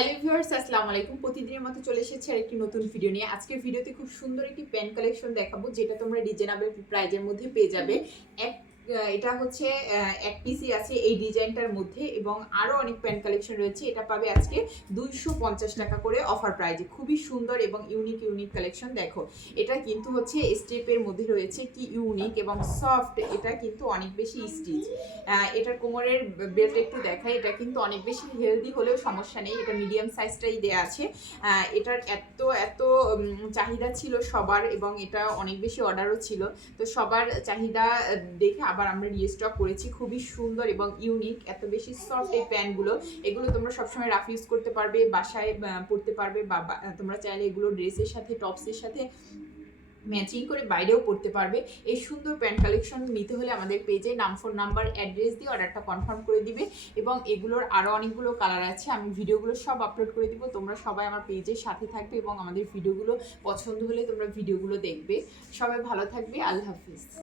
Hello viewers, আসসালামু আলাইকুম। প্রতিদিনের মতো চলে এসেছি আরেকটি নতুন ভিডিও নিয়ে। আজকের ভিডিওতে খুব সুন্দর একটি প্যান্ট কালেকশন দেখাবো, যেটা তোমরা রিজনেবল প্রাইজের মধ্যে পেয়ে যাবে। এক এটা হচ্ছে এক পিসই আছে এই ডিজাইনটার মধ্যে, এবং আরও অনেক প্যান্ট কালেকশন রয়েছে। এটা পাবে আজকে 250 টাকা করে অফার প্রাইজে। খুবই সুন্দর এবং ইউনিক ইউনিক কালেকশন। দেখো, এটা কিন্তু হচ্ছে স্টেপের মধ্যে রয়েছে, কি ইউনিক এবং সফট। এটা কিন্তু অনেক বেশি স্টিচ। এটার কোমরের বেল্ট একটু দেখাই। এটা কিন্তু অনেক বেশি হেলদি হলেও সমস্যা নেই, এটা মিডিয়াম সাইজটাই দেয়া আছে। এটার এত এত চাহিদা ছিল সবার, এবং এটা অনেক বেশি অর্ডারও ছিল। তো সবার চাহিদা দেখে আবার আমরা রিস্টক করেছি। খুবই সুন্দর এবং ইউনিক, এত বেশি সফট এই প্যান্টগুলো। এগুলো তোমরা সবসময় রাফ ইউজ করতে পারবে, বাসায় পরতে পারবে, বা তোমরা চাইলে এগুলো ড্রেসের সাথে, টপসের সাথে ম্যাচিং করে বাইরেও পড়তে পারবে। এই সুন্দর প্যান্ট কালেকশন নিতে হলে আমাদের পেজে নাম, ফোন নাম্বার, অ্যাড্রেস দিয়ে অর্ডারটা কনফার্ম করে দিবে। এবং এগুলোর আরও অনেকগুলো কালার আছে, আমি ভিডিওগুলো সব আপলোড করে দিব। তোমরা সবাই আমার পেজের সাথে থাকবে এবং আমাদের ভিডিওগুলো পছন্দ হলে তোমরা ভিডিওগুলো দেখবে। সবাই ভালো থাকবে। আল্লাহ হাফিজ।